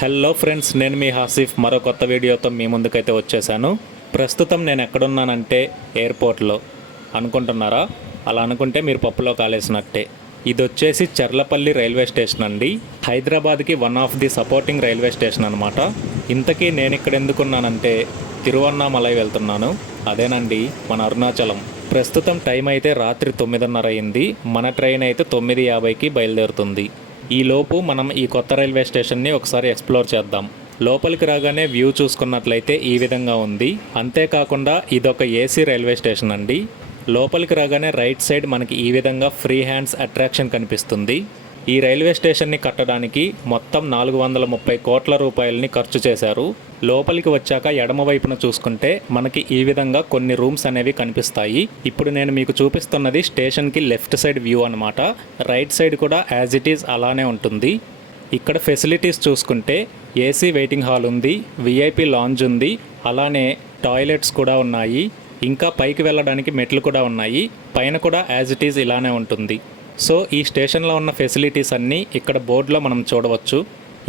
Hello friends, నేను మీ హాసిఫ్ మరో కొత్త వీడియోతో మీ ముందుకైతే వచ్చేసాను. ప్రస్తుతం నేను ఎక్కడున్నానంటే ఎయిర్పోర్ట్లో అనుకుంటున్నారా? అలా అనుకుంటే మీరు పప్పులో కాలేసినట్టే. ఇది వచ్చేసి చర్లపల్లి రైల్వే స్టేషన్ అండి. హైదరాబాద్కి one of the supporting railway station అనమాట. ఇంతకీ నేను ఇక్కడ ఎందుకున్నానంటే తిరువన్నామలై వెళ్తున్నాను. అదేనండి మన అరుణాచలం. ప్రస్తుతం టైం అయితే రాత్రి 9:30 అయింది. మన ట్రైన్ అయితే 9:50కి బయలుదేరుతుంది. ఈలోపు మనం ఈ కొత్త రైల్వే స్టేషన్ని ఒకసారి ఎక్స్ప్లోర్ చేద్దాం. లోపలికి రాగానే వ్యూ చూసుకున్నట్లయితే ఈ విధంగా ఉంది. అంతేకాకుండా ఇదొక ఏసీ రైల్వే స్టేషన్ అండి. లోపలికి రాగానే రైట్ సైడ్ మనకి ఈ విధంగా ఫ్రీ హ్యాండ్స్ అట్రాక్షన్ కనిపిస్తుంది. ఈ రైల్వే స్టేషన్ని కట్టడానికి మొత్తం 430 కోట్ల రూపాయలని ఖర్చు చేశారు. లోపలికి వచ్చాక ఎడమ వైపున చూసుకుంటే మనకి ఈ విధంగా కొన్ని రూమ్స్ అనేవి కనిపిస్తాయి. ఇప్పుడు నేను మీకు చూపిస్తున్నది స్టేషన్కి లెఫ్ట్ సైడ్ వ్యూ అనమాట. రైట్ సైడ్ కూడా యాజ్ ఇట్ ఈజ్ అలానే ఉంటుంది. ఇక్కడ ఫెసిలిటీస్ చూసుకుంటే ఏసీ వెయిటింగ్ హాల్ ఉంది, విఐపి లాంజ్ ఉంది, అలానే టాయిలెట్స్ కూడా ఉన్నాయి. ఇంకా పైకి వెళ్ళడానికి మెట్లు కూడా ఉన్నాయి. పైన కూడా యాజ్ ఇట్ ఈజ్ ఇలానే ఉంటుంది. సో ఈ స్టేషన్లో ఉన్న ఫెసిలిటీస్ అన్నీ ఇక్కడ బోర్డులో మనం చూడవచ్చు.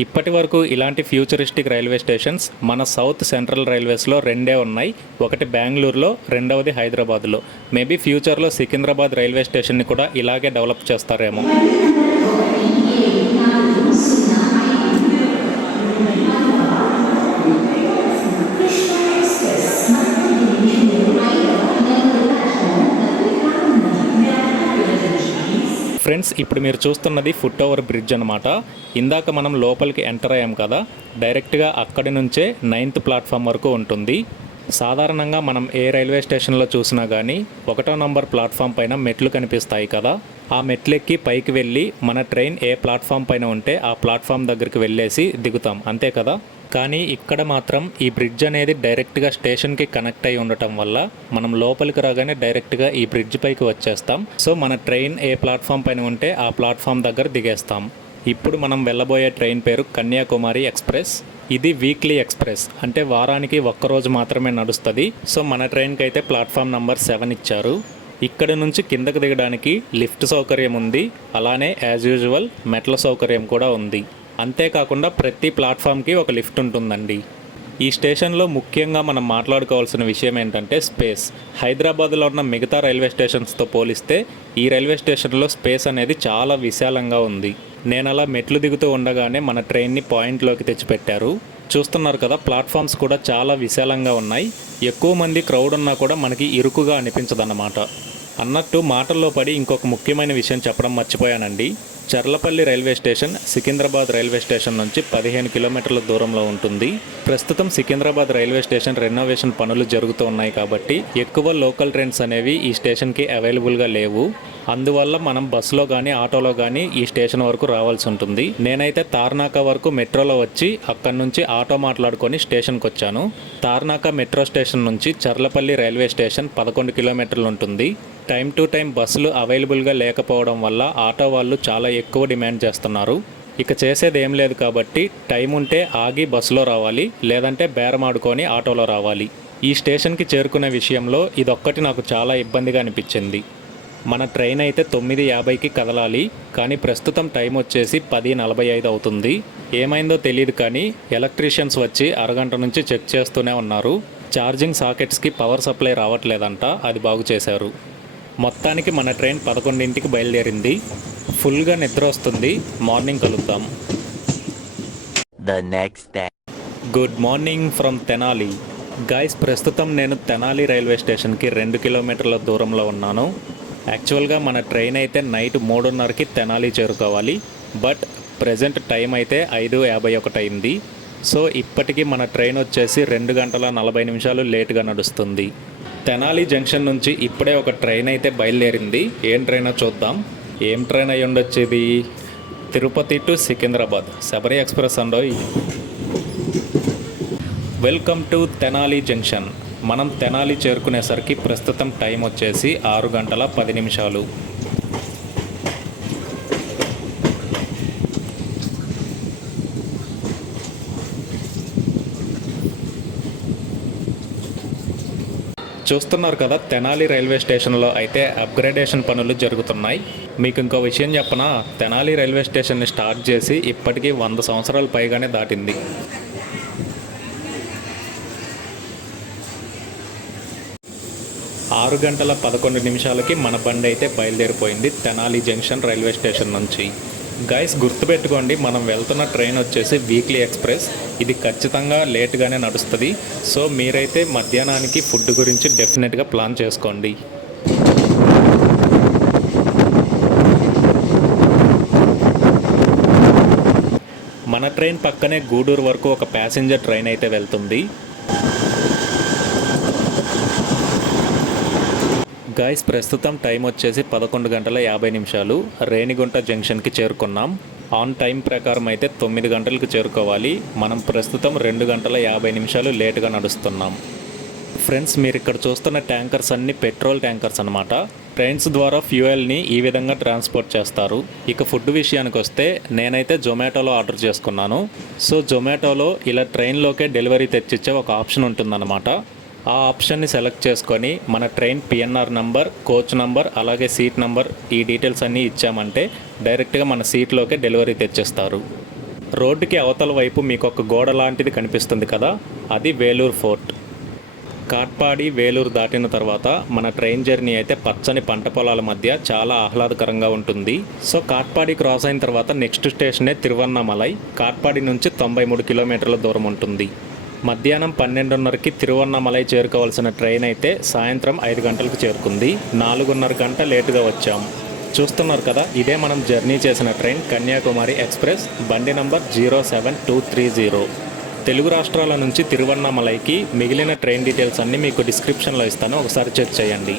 ఇప్పటి వరకు ఇలాంటి ఫ్యూచరిస్టిక్ రైల్వే స్టేషన్స్ మన సౌత్ సెంట్రల్ రైల్వేస్లో రెండే ఉన్నాయి. ఒకటి బెంగళూరులో, రెండవది హైదరాబాద్లో. మేబీ ఫ్యూచర్లో సికింద్రాబాద్ రైల్వే స్టేషన్ని కూడా ఇలాగే డెవలప్ చేస్తారేమో. ఫ్రెండ్స్, ఇప్పుడు మీరు చూస్తున్నది ఫుట్ ఓవర్ బ్రిడ్జ్ అనమాట. ఇందాక మనం లోపలికి ఎంటర్ అయ్యాం కదా, డైరెక్ట్గా అక్కడి నుంచే 9th ప్లాట్ఫామ్ వరకు ఉంటుంది. సాధారణంగా మనం ఏ రైల్వే స్టేషన్లో చూసినా కానీ 1వ నంబర్ ప్లాట్ఫామ్ పైన మెట్లు కనిపిస్తాయి కదా. ఆ మెట్లెక్కి పైకి వెళ్ళి మన ట్రైన్ ఏ ప్లాట్ఫామ్ పైన ఉంటే ఆ ప్లాట్ఫామ్ దగ్గరికి వెళ్ళేసి దిగుతాం, అంతే కదా. కానీ ఇక్కడ మాత్రం ఈ బ్రిడ్జ్ అనేది డైరెక్ట్గా స్టేషన్కి కనెక్ట్ అయి ఉండటం వల్ల మనం లోపలికి రాగానే డైరెక్ట్గా ఈ బ్రిడ్జ్ పైకి వచ్చేస్తాం. సో మన ట్రైన్ ఏ ప్లాట్ఫామ్ పైన ఉంటే ఆ ప్లాట్ఫామ్ దగ్గర దిగేస్తాం. ఇప్పుడు మనం వెళ్ళబోయే ట్రైన్ పేరు కన్యాకుమారి ఎక్స్ప్రెస్. ఇది వీక్లీ ఎక్స్ప్రెస్, అంటే వారానికి ఒక్కరోజు మాత్రమే నడుస్తుంది. సో మన ట్రైన్కి అయితే ప్లాట్ఫామ్ నెంబర్ 7 ఇచ్చారు. ఇక్కడ నుంచి కిందకు దిగడానికి లిఫ్ట్ సౌకర్యం ఉంది, అలానే యాజ్ యూజువల్ మెట్ల సౌకర్యం కూడా ఉంది. అంతేకాకుండా ప్రతి ప్లాట్ఫామ్కి ఒక లిఫ్ట్ ఉంటుందండి. ఈ స్టేషన్లో ముఖ్యంగా మనం మాట్లాడుకోవాల్సిన విషయం ఏంటంటే స్పేస్. హైదరాబాద్లో ఉన్న మిగతా రైల్వే స్టేషన్స్తో పోలిస్తే ఈ రైల్వే స్టేషన్లో స్పేస్ అనేది చాలా విశాలంగా ఉంది. నేను అలా మెట్లు దిగుతూ ఉండగానే మన ట్రైన్ని పాయింట్లోకి తెచ్చిపెట్టారు. చూస్తున్నారు కదా, ప్లాట్ఫామ్స్ కూడా చాలా విశాలంగా ఉన్నాయి. ఎక్కువ మంది క్రౌడ్ ఉన్నా కూడా మనకి ఇరుకుగా అనిపించదన్నమాట. అన్నట్టు మాటల్లో పడి ఇంకొక ముఖ్యమైన విషయం చెప్పడం మర్చిపోయానండి. Cherlapally railway station Secunderabad railway station నుంచి 15 కిలోమీటర్ల దూరంలో ఉంటుంది. ప్రస్తుతం సికింద్రాబాద్ రైల్వే స్టేషన్ రెనోవేషన్ పనులు జరుగుతూ ఉన్నాయి కాబట్టి ఎక్కువ లోకల్ ట్రైన్స్ అనేవి ఈ స్టేషన్కి అవైలబుల్గా లేవు. అందువల్ల మనం బస్సులో కానీ ఆటోలో కానీ ఈ స్టేషన్ వరకు రావాల్సి ఉంటుంది. నేనైతే తార్నాక వరకు మెట్రోలో వచ్చి అక్కడి నుంచి ఆటో మాట్లాడుకొని స్టేషన్కి వచ్చాను. తార్నాక మెట్రో స్టేషన్ నుంచి చర్లపల్లి రైల్వే స్టేషన్ 11 కిలోమీటర్లు ఉంటుంది. టైం టు టైం బస్సులు అవైలబుల్గా లేకపోవడం వల్ల ఆటో వాళ్ళు చాలా ఎక్కువ డిమాండ్ చేస్తున్నారు. ఇక చేసేది ఏం లేదు కాబట్టి టైం ఉంటే ఆగి బస్సులో రావాలి, లేదంటే బేరమాడుకొని ఆటోలో రావాలి. ఈ స్టేషన్కి చేరుకునే విషయంలో ఇదొక్కటి నాకు చాలా ఇబ్బందిగా అనిపించింది. మన ట్రైన్ అయితే 9:50కి కదలాలి, కానీ ప్రస్తుతం టైం వచ్చేసి 10:45 అవుతుంది. ఏమైందో తెలియదు కానీ ఎలక్ట్రీషియన్స్ వచ్చి అరగంట నుంచి చెక్ చేస్తూనే ఉన్నారు. ఛార్జింగ్ సాకెట్స్కి పవర్ సప్లై రావట్లేదంట, అది బాగు చేశారు. మొత్తానికి మన ట్రైన్ 11ంటికి బయలుదేరింది. ఫుల్గా నిద్ర వస్తుంది. మార్నింగ్ కలుద్దాం. Good morning from Tenali. Guys, ప్రస్తుతం నేను తెనాలి రైల్వే స్టేషన్కి 2 కిలోమీటర్ల దూరంలో ఉన్నాను. యాక్చువల్గా మన ట్రైన్ అయితే నైట్ 3:30కి తెనాలి చేరుకోవాలి. బట్ ప్రజెంట్ టైం అయితే 5:51 అయింది. సో ఇప్పటికీ మన ట్రైన్ వచ్చేసి 2 గంటల 40 నిమిషాలు లేట్గా నడుస్తుంది. తెనాలి జంక్షన్ నుంచి ఇప్పుడే ఒక ట్రైన్ అయితే బయలుదేరింది. ఏం ట్రైనో చూద్దాం. ఏం ట్రైన్ అయి ఉండొచ్చు ఇది? తిరుపతి టు సికింద్రాబాద్ శబరి ఎక్స్ప్రెస్ అండోయ్. Welcome to Tenali junction. మనం తెనాలి చేరుకునేసరికి ప్రస్తుతం టైం వచ్చేసి 6 గంటల 10 నిమిషాలు. చూస్తున్నారు కదా, తెనాలి రైల్వే స్టేషన్లో అయితే అప్గ్రేడేషన్ పనులు జరుగుతున్నాయి. మీకు ఇంకో విషయం చెప్పనా, తెనాలి రైల్వే స్టేషన్ని స్టార్ట్ చేసి ఇప్పటికీ 100 సంవత్సరాలు పైగానే దాటింది. 6:11 మన బండి అయితే బయలుదేరిపోయింది తెనాలి జంక్షన్ రైల్వే స్టేషన్ నుంచి. గైస్ గుర్తుపెట్టుకోండి, మనం వెళ్తున్న ట్రైన్ వచ్చేసి వీక్లీ ఎక్స్ప్రెస్. ఇది ఖచ్చితంగా లేట్గానే నడుస్తుంది. సో మీరైతే మధ్యాహ్నానికి ఫుడ్ గురించి డెఫినెట్గా ప్లాన్ చేసుకోండి. మన ట్రైన్ పక్కనే గూడూరు వరకు ఒక ప్యాసింజర్ ట్రైన్ అయితే వెళ్తుంది. గాయస్ ప్రస్తుతం టైం వచ్చేసి 11:50. రేణిగుంట జంక్షన్కి చేరుకున్నాం. ఆన్ టైం ప్రకారం అయితే 9 గంటలకు చేరుకోవాలి. మనం ప్రస్తుతం 2:50 లేటుగా నడుస్తున్నాం. ఫ్రెండ్స్, మీరు ఇక్కడ చూస్తున్న ట్యాంకర్స్ అన్ని పెట్రోల్ ట్యాంకర్స్ అనమాట. ట్రైన్స్ ద్వారా ఫ్యూయల్ని ఈ విధంగా ట్రాన్స్పోర్ట్ చేస్తారు. ఇక ఫుడ్ విషయానికి వస్తే నేనైతే జొమాటోలో ఆర్డర్ చేసుకున్నాను. సో జొమాటోలో ఇలా ట్రైన్లోకే డెలివరీ తెచ్చిచ్చే ఒక ఆప్షన్ ఉంటుందన్నమాట. ఆ ఆప్షన్ని సెలెక్ట్ చేసుకొని మన train PNR number, coach number, అలాగే సీట్ నంబర్, ఈ డీటెయిల్స్ అన్నీ ఇచ్చామంటే డైరెక్ట్గా మన సీట్లోకే డెలివరీ తెచ్చేస్తారు. రోడ్డుకి అవతల వైపు మీకు ఒక గోడ లాంటిది కనిపిస్తుంది కదా, అది వేలూరు ఫోర్ట్. కాట్పాడి, వేలూరు దాటిన తర్వాత మన ట్రైన్ జర్నీ అయితే పచ్చని పంట పొలాల మధ్య చాలా ఆహ్లాదకరంగా ఉంటుంది. సో కాట్పాడి క్రాస్ అయిన తర్వాత నెక్స్ట్ స్టేషనే తిరువన్నామలై. కాట్పాడి నుంచి 93 కిలోమీటర్ల దూరం ఉంటుంది. మధ్యాహ్నం 12:30కి తిరువన్నామలై చేరుకోవాల్సిన ట్రైన్ అయితే సాయంత్రం 5 గంటలకు చేరుకుంది. 4:30 గంట లేటుగా వచ్చాం. చూస్తున్నారు కదా, ఇదే మనం జర్నీ చేసిన ట్రైన్ కన్యాకుమారి ఎక్స్ప్రెస్, బండి నంబర్ 07230. తెలుగు రాష్ట్రాల నుంచి తిరువన్నామలైకి మిగిలిన ట్రైన్ డీటెయిల్స్ అన్నీ మీకు డిస్క్రిప్షన్లో ఇస్తాను, ఒకసారి చెక్ చేయండి.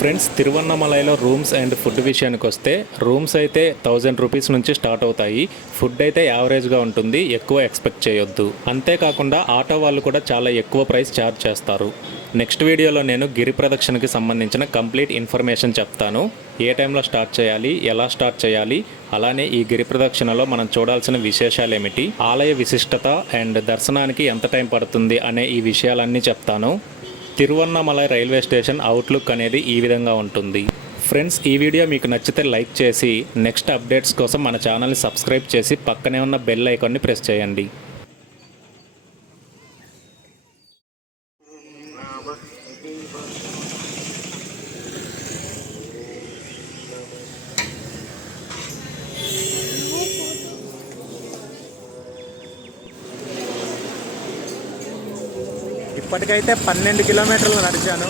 ఫ్రెండ్స్, తిరువన్నామలైలో రూమ్స్ అండ్ ఫుడ్ విషయానికి వస్తే రూమ్స్ అయితే 1000 రూపీస్ నుంచి స్టార్ట్ అవుతాయి. ఫుడ్ అయితే యావరేజ్గా ఉంటుంది, ఎక్కువ ఎక్స్పెక్ట్ చేయొద్దు. అంతేకాకుండా ఆటో వాళ్ళు కూడా చాలా ఎక్కువ ప్రైస్ ఛార్జ్ చేస్తారు. నెక్స్ట్ వీడియోలో నేను గిరి ప్రదక్షిణకి సంబంధించిన కంప్లీట్ ఇన్ఫర్మేషన్ చెప్తాను. ఏ టైంలో స్టార్ట్ చేయాలి, ఎలా స్టార్ట్ చేయాలి, అలానే ఈ గిరి ప్రదక్షిణలో మనం చూడాల్సిన విశేషాలు ఏమిటి, ఆలయ విశిష్టత అండ్ దర్శనానికి ఎంత టైం పడుతుంది అనే ఈ విషయాలన్నీ చెప్తాను. తిరువన్నామలై రైల్వే స్టేషన్ అవుట్లుక్ అనేది ఈ విధంగా ఉంటుంది. ఫ్రెండ్స్, ఈ వీడియో మీకు నచ్చితే లైక్ చేసి నెక్స్ట్ అప్డేట్స్ కోసం మన ఛానల్ని సబ్స్క్రైబ్ చేసి పక్కనే ఉన్న బెల్ ఐకాన్ని ప్రెస్ చేయండి. ఇప్పటికైతే 12 కిలోమీటర్లు నడిచాను.